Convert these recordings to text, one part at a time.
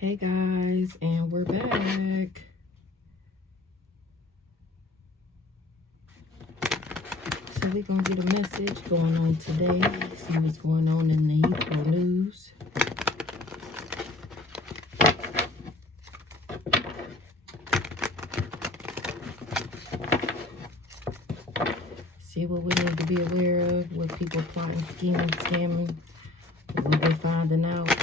Hey guys, and we're back. So we're gonna get a message going on today. See what's going on in the Heathrow news. See what we need to be aware of, what people plotting, scheming, scamming, what we're finding out,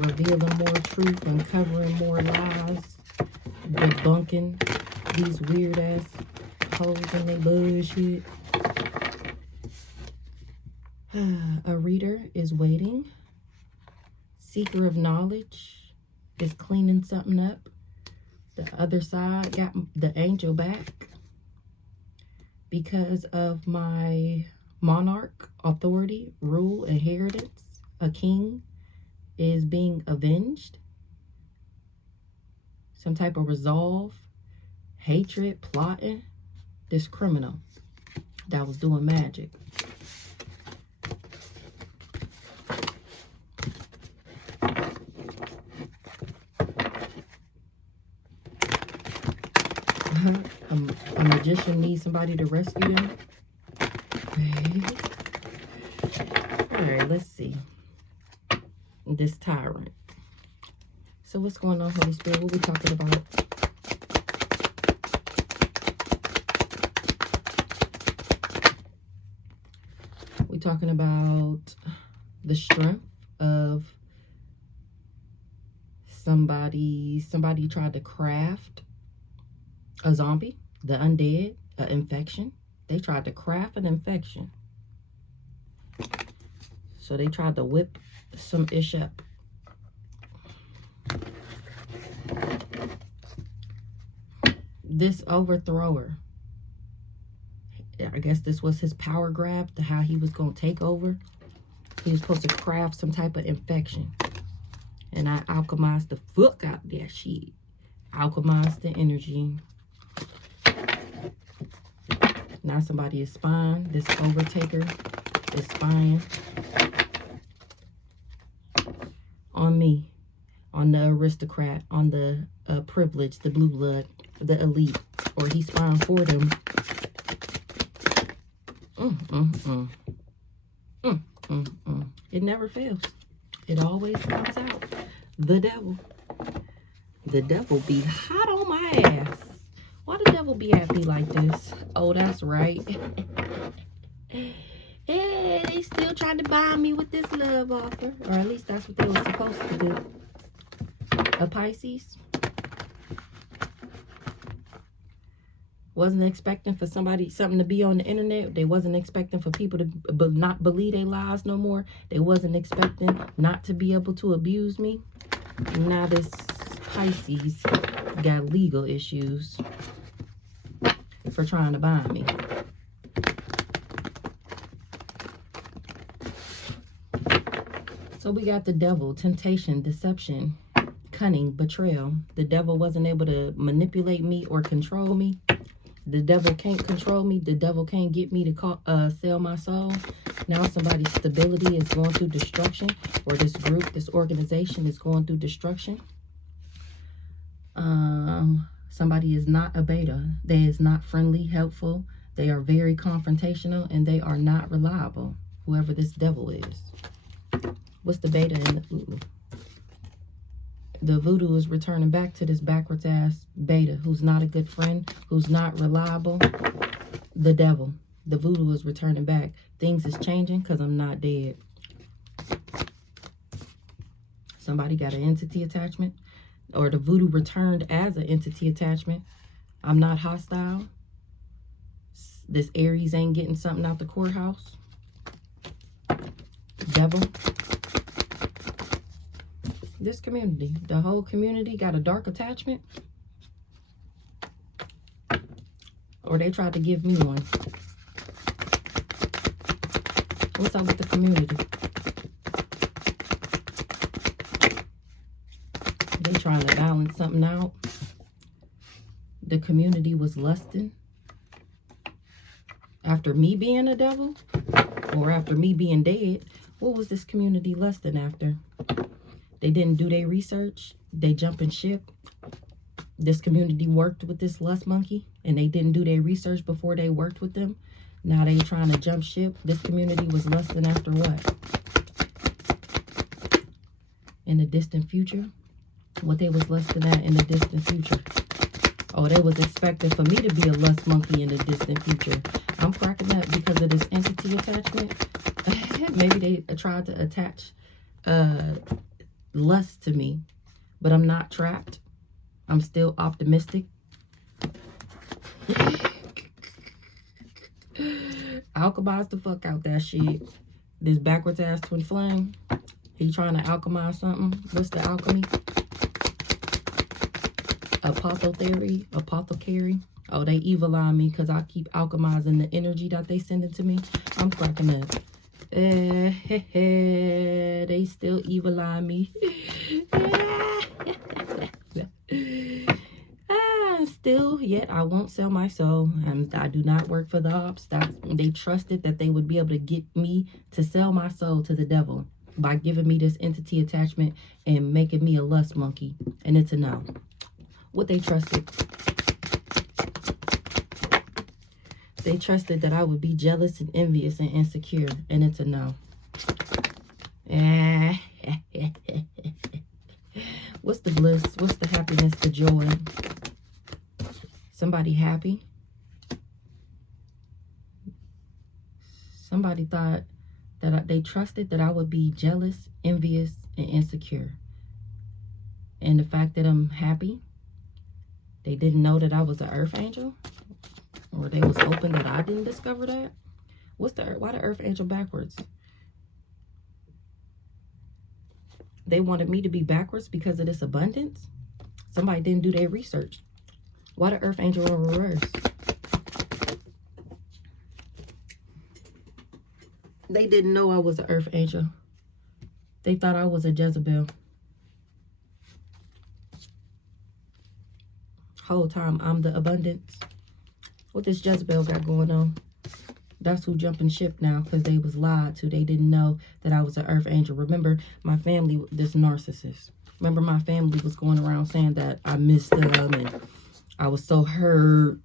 revealing more truth, uncovering more lies, debunking these weird ass hoes and they bullshit. A reader is waiting. Seeker of knowledge is cleaning something up. The other side got the angel back because of my monarch, authority, rule, inheritance. A king is being avenged. Some type of resolve, hatred, plotting. This criminal that was doing magic. A magician needs somebody to rescue them. Alright, let's see. This tyrant. So what's going on, Holy Spirit? What are we talking about? We're talking about the strength of somebody tried to craft a zombie, the undead, an infection. They tried to craft an infection. So they tried to whip some ish up. This overthrower, I guess this was his power grab to how he was going to take over. He was supposed to craft some type of infection. And I alchemized the fuck out of that shit. Alchemized the energy. Now somebody is spying. This overtaker is spying on me, on the aristocrat, on the privileged, the blue blood, the elite, or he's spying for them. It never fails. It always comes out. The devil. The devil be hot on my ass. Why the devil be at me like this? Oh, that's right. Hey, they still trying to buy me with this love offer. Or at least that's what they were supposed to do. A Pisces. Wasn't expecting for something to be on the internet. They wasn't expecting for people to not believe their lies no more. They wasn't expecting not to be able to abuse me. Now this Pisces got legal issues for trying to buy me. So we got the devil, temptation, deception, cunning, betrayal. The devil wasn't able to manipulate me or control me. The devil can't control me. The devil can't get me to sell my soul. Now somebody's stability is going through destruction, or this group, this organization is going through destruction. Somebody is not a beta. They is not friendly, helpful. They are very confrontational, and they are not reliable. Whoever this devil is. What's the beta in the voodoo? The voodoo is returning back to this backwards ass beta who's not a good friend, who's not reliable. The devil. The voodoo is returning back. Things is changing because I'm not dead. Somebody got an entity attachment. Or the voodoo returned as an entity attachment. I'm not hostile. This Aries ain't getting something out the courthouse. Devil. This community, the whole community got a dark attachment. Or they tried to give me one. What's up with the community? They trying to balance something out. The community was lusting after me being a devil, or after me being dead. What was this community lusting after? They didn't do their research. They jumping ship. This community worked with this lust monkey, and they didn't do their research before they worked with them. Now they trying to jump ship. This community was lusting after what? In the distant future? What they was lusting at in the distant future? Oh, they was expecting for me to be a lust monkey in the distant future. I'm cracking up because of this entity attachment. Maybe they tried to attach lust to me, but I'm not trapped. I'm still optimistic. Alchemize the fuck out that shit. This backwards ass twin flame. He trying to alchemize something. What's the alchemy? Apothecary. Oh, they evil eye me because I keep alchemizing the energy that they sending to me. I'm cracking up. They still evil eye me. Still, yet I won't sell my soul. I do not work for the ops. They trusted that they would be able to get me to sell my soul to the devil by giving me this entity attachment and making me a lust monkey. And it's a no. What they trusted. They trusted that I would be jealous and envious and insecure. And it's a no. What's the bliss? What's the happiness, the joy? Somebody happy. Somebody thought that they trusted that I would be jealous, envious, and insecure. And the fact that I'm happy, they didn't know that I was an earth angel. Or they was hoping that I didn't discover that. Why the earth angel backwards? They wanted me to be backwards because of this abundance. Somebody didn't do their research. Why the earth angel in reverse? They didn't know I was an earth angel. They thought I was a Jezebel. Whole time I'm the abundance. What this Jezebel got going on? That's who jumping ship now because they was lied to. They didn't know that I was an earth angel. Remember, my family, this narcissist. Remember, my family was going around saying that I missed them and I was so hurt.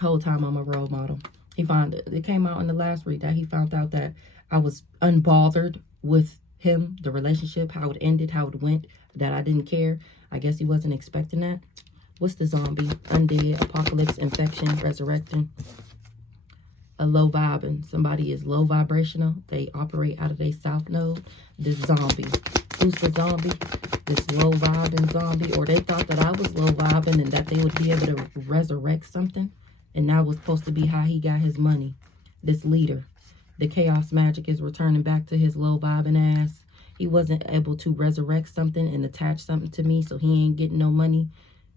Whole time I'm a role model. It came out in the last read that he found out that I was unbothered with him, the relationship, how it ended, how it went, that I didn't care. I guess he wasn't expecting that. What's the zombie? Undead, apocalypse, infection, resurrecting. A low vibing. Somebody is low vibrational. They operate out of their south node. This zombie. Who's the zombie? This low vibing zombie. Or they thought that I was low vibing and that they would be able to resurrect something. And that was supposed to be how he got his money. This leader. The chaos magic is returning back to his low vibing ass. He wasn't able to resurrect something and attach something to me, so he ain't getting no money.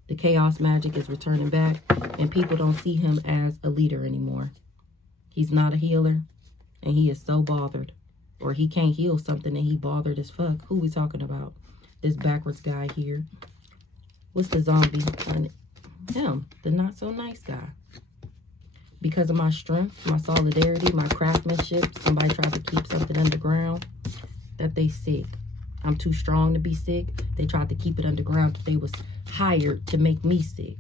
The chaos magic is returning back, and people don't see him as a leader anymore. He's not a healer, and he is so bothered. Or he can't heal something and he bothered as fuck. Who we talking about? This backwards guy here. What's the zombie? Him, the not so nice guy. Because of my strength, my solidarity, my craftsmanship, somebody tried to keep something underground, that they sick. I'm too strong to be sick. They tried to keep it underground, but they was hired to make me sick.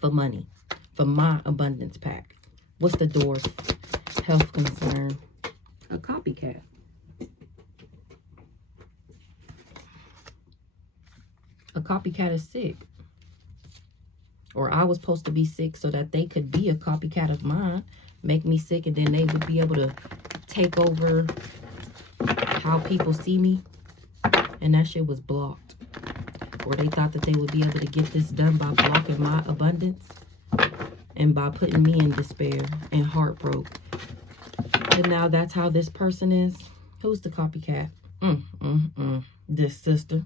For money. For my abundance pack. What's the door's health concern? A copycat. A copycat is sick. Or I was supposed to be sick so that they could be a copycat of mine. Make me sick and then they would be able to take over how people see me. And that shit was blocked. Or they thought that they would be able to get this done by blocking my abundance. And by putting me in despair and heartbroken. And now that's how this person is. Who's the copycat? This sister.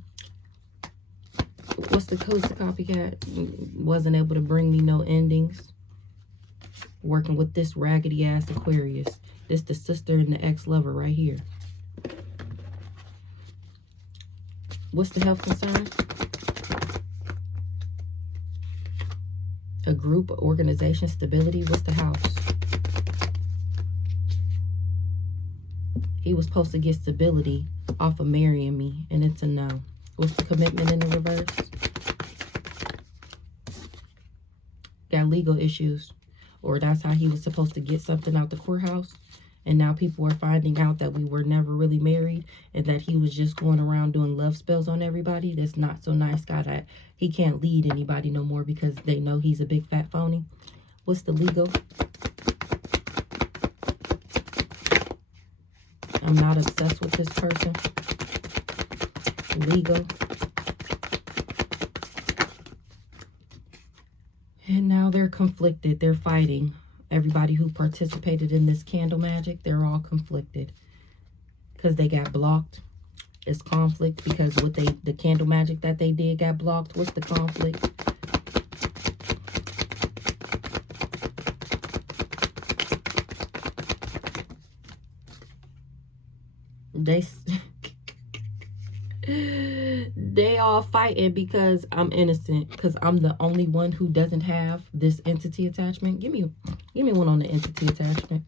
Who's the copycat? Wasn't able to bring me no endings. Working with this raggedy ass Aquarius. This the sister and the ex-lover right here. What's the health concern? A group, organization, stability. What's the house? He was supposed to get stability off of marrying me, and it's a no. What's the commitment in the reverse? Got legal issues. Or that's how he was supposed to get something out the courthouse. And now people are finding out that we were never really married and that he was just going around doing love spells on everybody. That's not so nice guy that he can't lead anybody no more because they know he's a big fat phony. What's the legal? I'm not obsessed with this person. Legal. And now they're conflicted. They're fighting. Everybody who participated in this candle magic, they're all conflicted. Because they got blocked. It's conflict because what the candle magic that they did got blocked. What's the conflict? They all fighting because I'm innocent, because I'm the only one who doesn't have this entity attachment. Give me one on the entity attachment.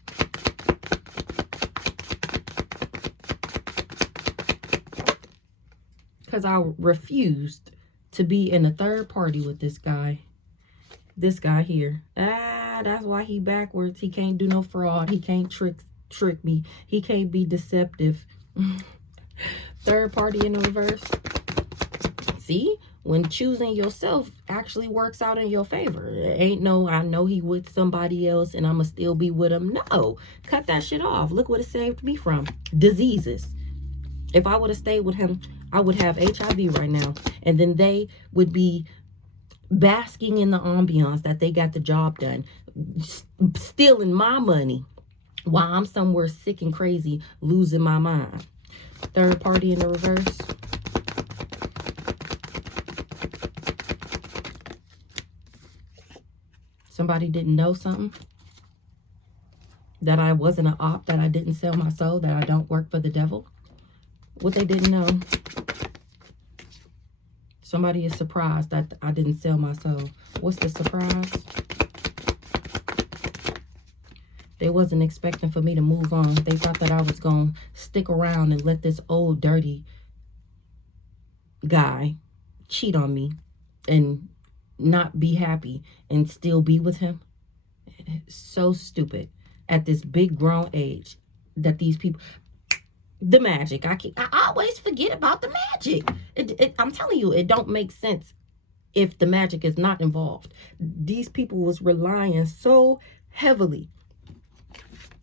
Because I refused to be in a third party with this guy. This guy here. That's why he backwards. He can't do no fraud. He can't trick me. He can't be deceptive. Third party in the reverse. See, when choosing yourself actually works out in your favor. It ain't no, I know he with somebody else and I'ma still be with him. No, cut that shit off. Look what it saved me from. Diseases. If I would have stayed with him, I would have HIV right now. And then they would be basking in the ambiance that they got the job done. Stealing my money while I'm somewhere sick and crazy, losing my mind. Third party in the reverse. Somebody didn't know something. That I wasn't an op, that I didn't sell my soul, that I don't work for the devil. What they didn't know. Somebody is surprised that I didn't sell my soul. What's the surprise? They wasn't expecting for me to move on. They thought that I was going to stick around and let this old dirty guy cheat on me and not be happy and still be with him. So stupid at this big grown age that these people... The magic. I always forget about the magic. I'm telling you, it don't make sense if the magic is not involved. These people was relying so heavily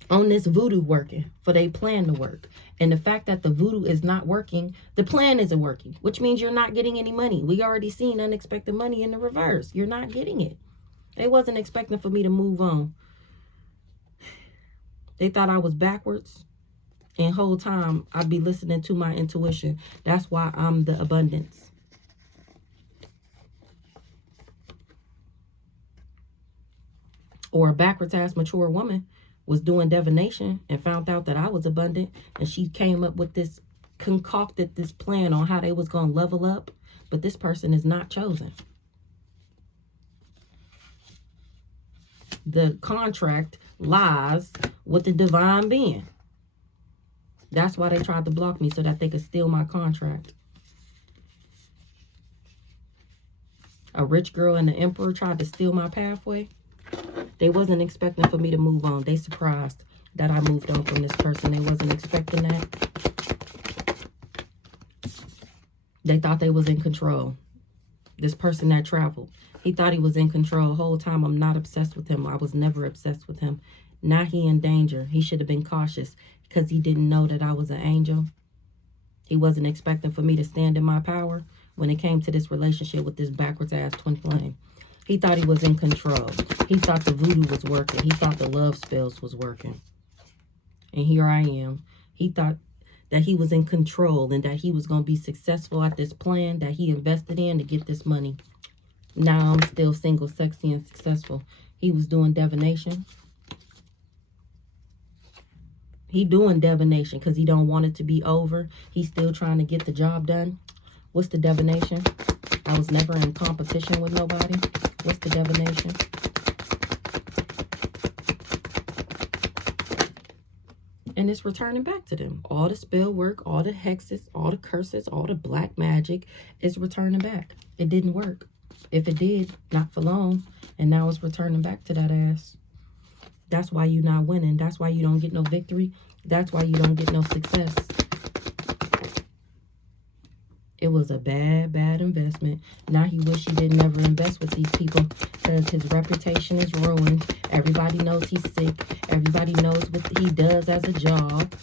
on this voodoo working for their plan to work. And the fact that the voodoo is not working, the plan isn't working, which means you're not getting any money. We already seen unexpected money in the reverse. You're not getting it. They wasn't expecting for me to move on. They thought I was backwards. And whole time I'd be listening to my intuition. That's why I'm the abundance. Or a backwards ass mature woman was doing divination and found out that I was abundant, and she came up with this, concocted this plan on how they was going to level up, but this person is not chosen. The contract lies with the divine being. That's why they tried to block me, so that they could steal my contract. A rich girl and the emperor tried to steal my pathway. They wasn't expecting for me to move on. They surprised that I moved on from this person. They wasn't expecting that. They thought they was in control. This person that traveled, he thought he was in control the whole time. I'm not obsessed with him. I was never obsessed with him. Now he in danger. He should have been cautious because he didn't know that I was an angel. He wasn't expecting for me to stand in my power when it came to this relationship with this backwards ass twin flame. He thought he was in control. He thought the voodoo was working. He thought the love spells was working. And here I am. He thought that he was in control and that he was going to be successful at this plan that he invested in to get this money. Now I'm still single, sexy, and successful. He was doing divination. He doing divination because he don't want it to be over. He's still trying to get the job done. What's the divination? I was never in competition with nobody. What's the divination? And it's returning back to them. All the spell work, all the hexes, all the curses, all the black magic is returning back. It didn't work. If it did, not for long. And now it's returning back to that ass. That's why you're not winning. That's why you don't get no victory. That's why you don't get no success. It was a bad, bad investment. Now he wish he didn't ever invest with these people because his reputation is ruined. Everybody knows he's sick. Everybody knows what he does as a job.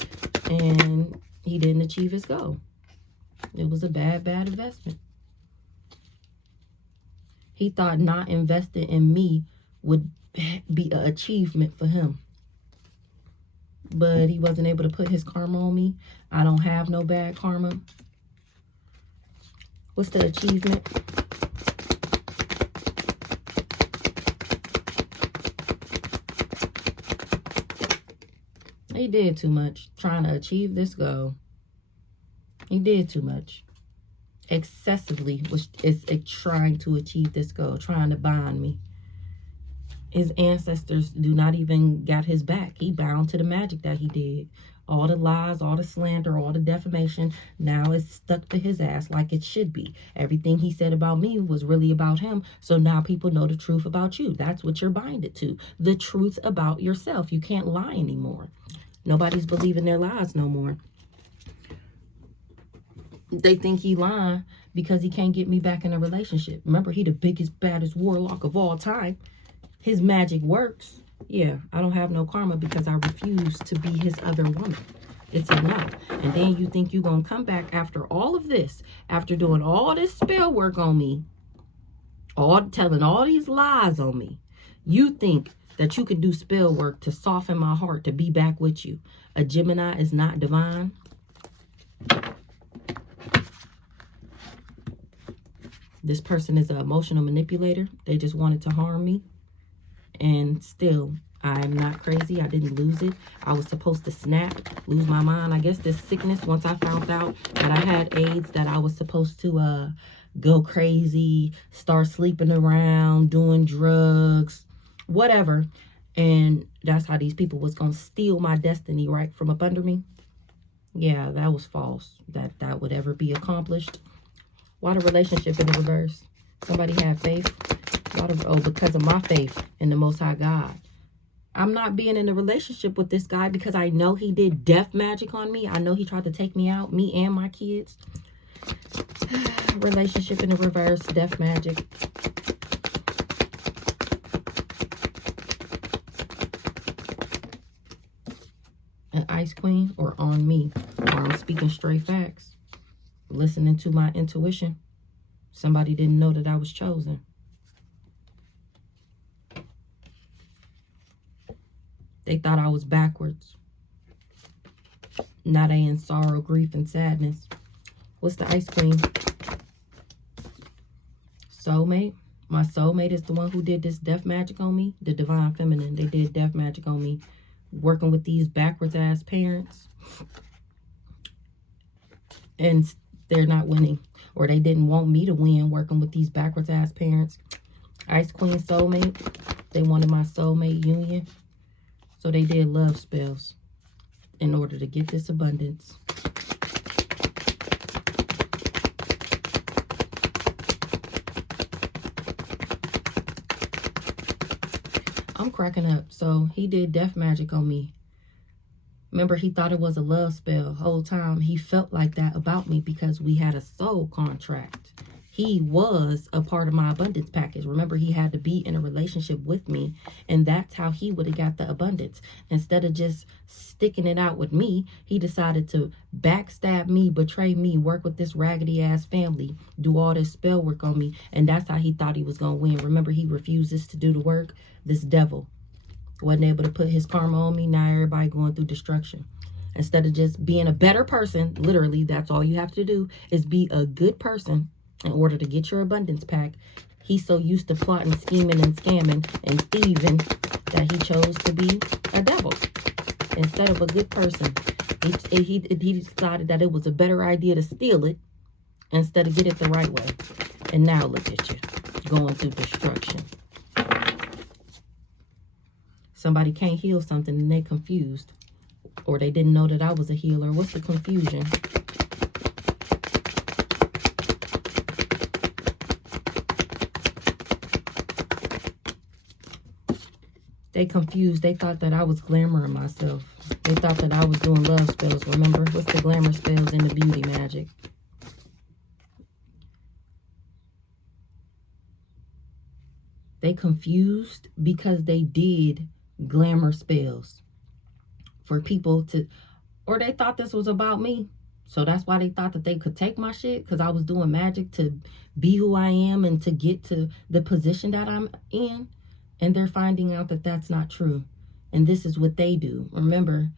And he didn't achieve his goal. It was a bad, bad investment. He thought not investing in me would be an achievement for him. But he wasn't able to put his karma on me. I don't have no bad karma. What's the achievement? He did too much trying to achieve this goal. He did too much. Excessively is trying to achieve this goal, trying to bind me. His ancestors do not even got his back. He bound to the magic that he did. All the lies, all the slander, all the defamation, now it's stuck to his ass like it should be. Everything he said about me was really about him. So now people know the truth about you. That's what you're binded to. The truth about yourself. You can't lie anymore. Nobody's believing their lies no more. They think he lying because he can't get me back in a relationship. Remember, he the biggest, baddest warlock of all time. His magic works. Yeah, I don't have no karma because I refuse to be his other woman. It's enough. And then you think you're going to come back after all of this, after doing all this spell work on me, telling all these lies on me. You think that you can do spell work to soften my heart, to be back with you. A Gemini is not divine. This person is an emotional manipulator. They just wanted to harm me. And still, I'm not crazy. I didn't lose it. I was supposed to snap, lose my mind. I guess this sickness, once I found out that I had AIDS, that I was supposed to go crazy, start sleeping around, doing drugs, whatever. And that's how these people was going to steal my destiny right from up under me. Yeah, that was false. That would ever be accomplished. Why the relationship in the reverse? Somebody had faith. Because of my faith in the Most High God. I'm not being in a relationship with this guy because I know he did death magic on me. I know he tried to take me out, me and my kids. Relationship in the reverse, death magic. An ice queen or on me. Or I'm speaking straight facts. Listening to my intuition. Somebody didn't know that I was chosen. They thought I was backwards. Now they in sorrow, grief, and sadness. What's the ice queen? Soulmate. My soulmate is the one who did this death magic on me. The divine feminine. They did death magic on me. Working with these backwards ass parents. And they're not winning. Or they didn't want me to win working with these backwards ass parents. Ice queen soulmate. They wanted my soulmate union. So they did love spells in order to get this abundance. I'm cracking up. So he did death magic on me. Remember, he thought it was a love spell. The whole time he felt like that about me because we had a soul contract. He was a part of my abundance package. Remember, he had to be in a relationship with me, and that's how he would have got the abundance. Instead of just sticking it out with me, he decided to backstab me, betray me, work with this raggedy ass family, do all this spell work on me, and that's how he thought he was going to win. Remember, he refuses to do the work. This devil wasn't able to put his karma on me. Now everybody going through destruction. Instead of just being a better person, literally, that's all you have to do is be a good person in order to get your abundance pack. He's so used to plotting, scheming, and scamming and thieving that he chose to be a devil instead of a good person. He decided that it was a better idea to steal it instead of get it the right way. And now look at you, going through destruction. Somebody can't heal something and they're confused. Or they didn't know that I was a healer. What's the confusion? They confused. They thought that I was glamoring myself. They thought that I was doing love spells. Remember? What's the glamour spells and the beauty magic? They confused because they did glamour spells for people to, or they thought this was about me. So that's why they thought that they could take my shit, because I was doing magic to be who I am and to get to the position that I'm in. And they're finding out that that's not true. And this is what they do. Remember,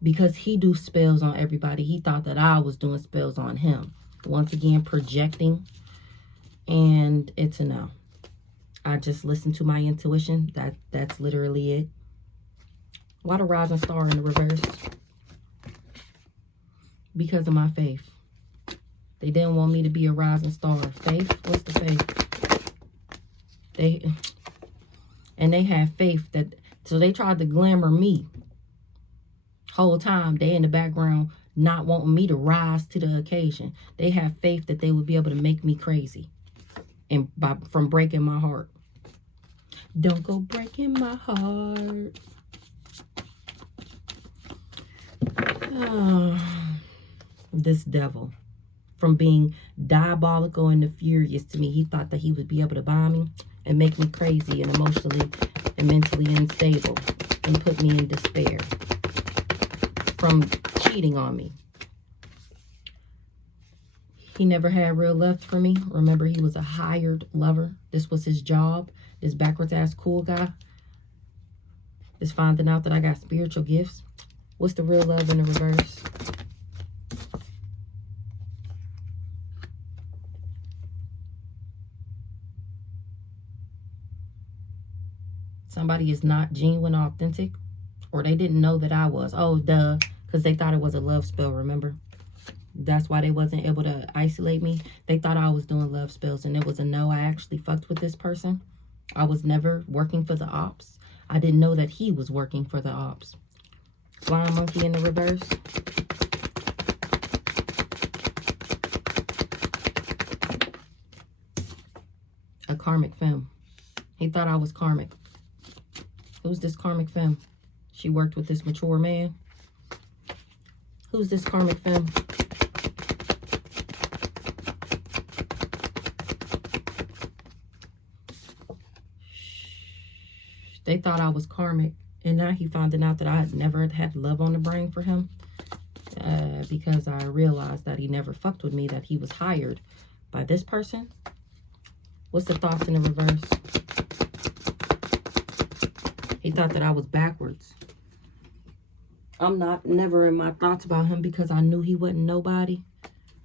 because he do spells on everybody, he thought that I was doing spells on him. Once again, projecting. And it's a no. I just listened to my intuition. That's literally it. Why the rising star in the reverse? Because of my faith. They didn't want me to be a rising star. Faith? What's the faith? They had faith that, so they tried to glamour me. Whole time they in the background not wanting me to rise to the occasion. They had faith that they would be able to make me crazy. And from breaking my heart. Don't go breaking my heart. This devil. From being diabolical and furious to me, he thought that he would be able to bomb me and make me crazy and emotionally and mentally unstable and put me in despair from cheating on me. He never had real love for me. Remember, he was a hired lover. This was his job. This backwards ass cool guy is finding out that I got spiritual gifts. What's the real love in the reverse? Somebody is not genuine, authentic, or they didn't know that I was. Oh, duh, because they thought it was a love spell, remember? That's why they wasn't able to isolate me. They thought I was doing love spells, and it was a no. I actually fucked with this person. I was never working for the ops. I didn't know that he was working for the ops. Flying monkey in the reverse. A karmic femme. He thought I was karmic. Who's this karmic femme? She worked with this mature man. Who's this karmic femme? They thought I was karmic. And now he finding out that I had never had love on the brain for him. Because I realized that he never fucked with me. That he was hired by this person. What's the thoughts in the reverse? He thought that I was backwards. I'm not never in my thoughts about him because I knew he wasn't nobody.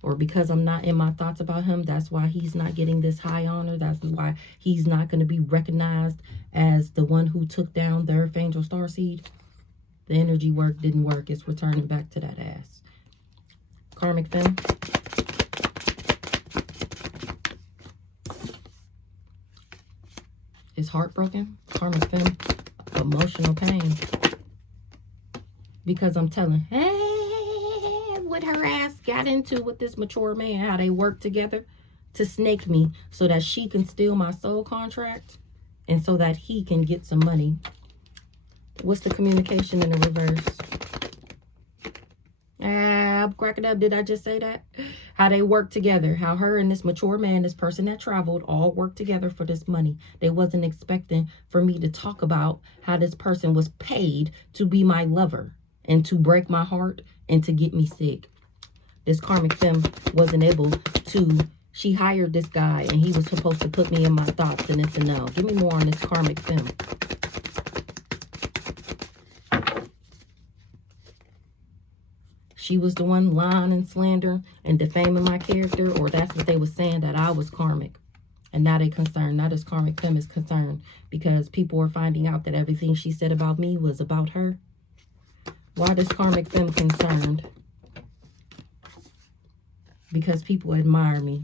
Or because I'm not in my thoughts about him, that's why he's not getting this high honor. That's why he's not going to be recognized as the one who took down the Earth Angel Starseed. The energy work didn't work. It's returning back to that ass. Karmic femme. Is heartbroken. Karmic femme. Emotional pain. Because I'm telling, hey, what her ass got into with this mature man, how they work together to snake me so that she can steal my soul contract and so that he can get some money. What's the communication in the reverse? I'm cracking up. Did I just say that? How they work together. How her and this mature man, this person that traveled, all work together for this money. They wasn't expecting for me to talk about how this person was paid to be my lover and to break my heart and to get me sick. This karmic femme wasn't able to. She hired this guy and he was supposed to put me in my thoughts, and it's a no. Give me more on this karmic femme. She was the one lying and slander and defaming my character, or that's what they were saying, that I was karmic. And now they concerned. Now this karmic femme is concerned because people are finding out that everything she said about me was about her. Why this karmic femme concerned? Because people admire me.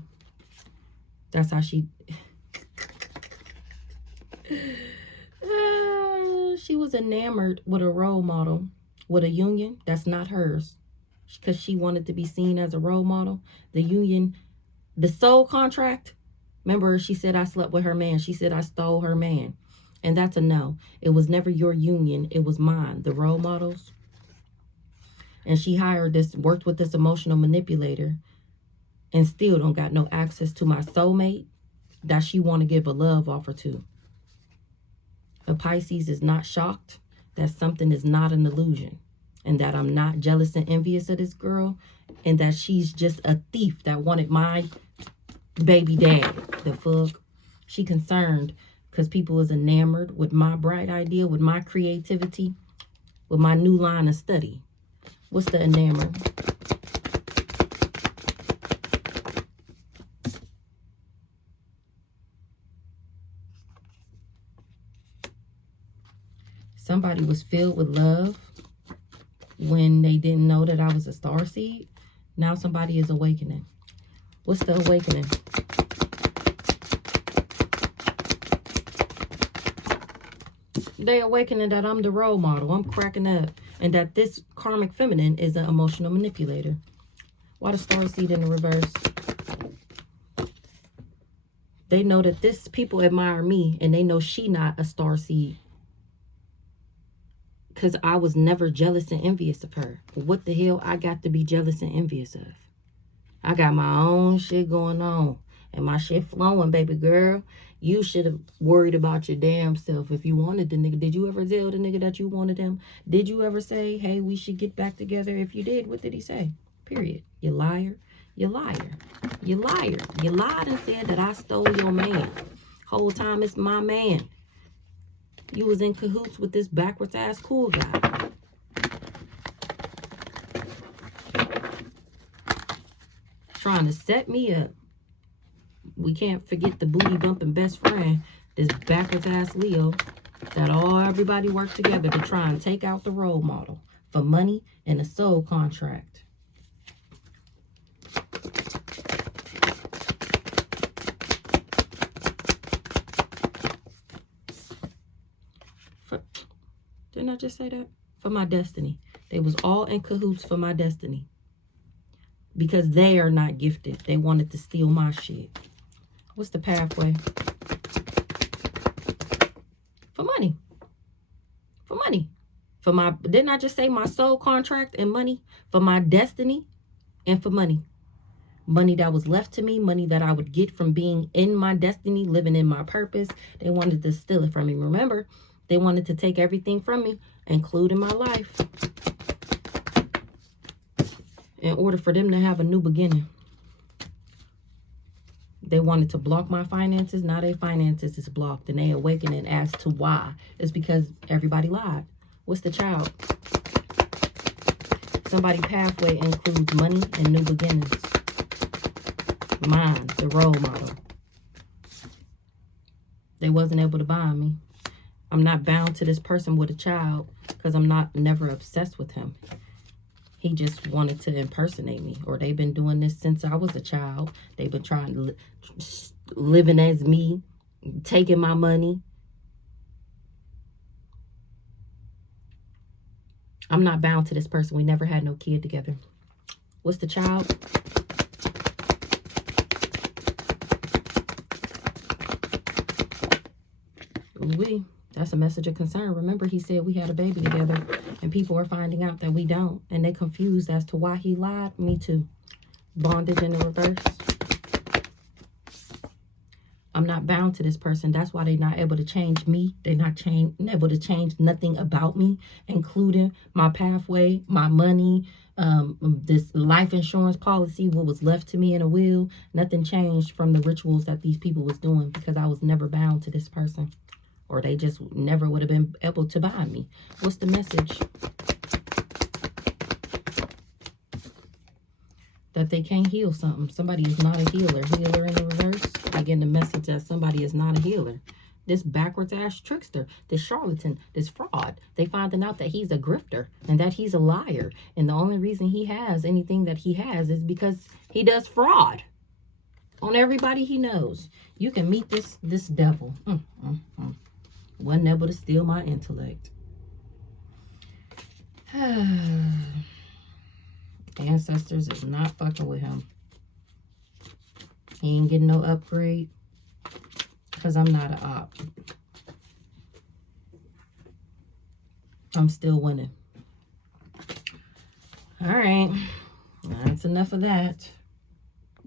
That's how she... she was enamored with a role model. with a union that's not hers because she wanted to be seen as a role model. The union, the soul contract, remember she said I slept with her man. She said I stole her man. And that's a no. It was never your union. It was mine, the role models. And she worked with this emotional manipulator and still don't got no access to my soulmate that she want to give a love offer to. A Pisces is not shocked that something is not an illusion and that I'm not jealous and envious of this girl and that she's just a thief that wanted my baby dad. The fuck? She concerned because people is enamored with my bright idea, with my creativity, with my new line of study. What's the enamored? Somebody was filled with love when they didn't know that I was a starseed. Now somebody is awakening. What's the awakening? They awakening that I'm the role model. I'm cracking up. And that this karmic feminine is an emotional manipulator. Why the starseed in the reverse? They know that this people admire me and they know she not a starseed. Because I was never jealous and envious of her. What the hell I got to be jealous and envious of? I got my own shit going on. And my shit flowing, baby girl. You should have worried about your damn self if you wanted the nigga. Did you ever tell the nigga that you wanted him? Did you ever say, hey, we should get back together? If you did, what did he say? Period. You liar. You liar. You liar. You lied and said that I stole your man. Whole time it's my man. You was in cahoots with this backwards ass cool guy. Trying to set me up. We can't forget the booty bumping best friend, this backwards ass Leo, that everybody worked together to try and take out the role model for money and a soul contract. Didn't I just say that? For my destiny. They was all in cahoots for my destiny. Because they are not gifted. They wanted to steal my shit. What's the pathway? For money. For money. For my, didn't I just say my soul contract and money? For my destiny and for money. Money that was left to me. Money that I would get from being in my destiny, living in my purpose. They wanted to steal it from me. Remember, they wanted to take everything from me, including my life, in order for them to have a new beginning. They wanted to block my finances. Now their finances is blocked. And they awakening as to why. It's because everybody lied. What's the child? Somebody's pathway includes money and new beginnings. Mine, the role model. They wasn't able to buy me. I'm not bound to this person with a child because I'm never obsessed with him. He just wanted to impersonate me. Or they've been doing this since I was a child. They've been trying to living as me, taking my money. I'm not bound to this person. We never had no kid together. What's the child? That's a message of concern. Remember, he said we had a baby together, and people are finding out that we don't, and they confused as to why he lied. Me too. Bondage in the reverse. I'm not bound to this person. That's why they're not able to change me. They're not able to change nothing about me, including my pathway, my money, this life insurance policy, what was left to me in a will. Nothing changed from the rituals that these people was doing because I was never bound to this person. Or they just never would have been able to buy me. What's the message? That they can't heal something. Somebody is not a healer. Healer in the reverse. I get the message that somebody is not a healer. This backwards ass trickster, this charlatan, this fraud. They finding out that he's a grifter and that he's a liar. And the only reason he has anything that he has is because he does fraud on everybody he knows. You can meet this devil. Wasn't able to steal my intellect. Ancestors is not fucking with him. He ain't getting no upgrade because I'm not an op. I'm still winning. All right. That's enough of that.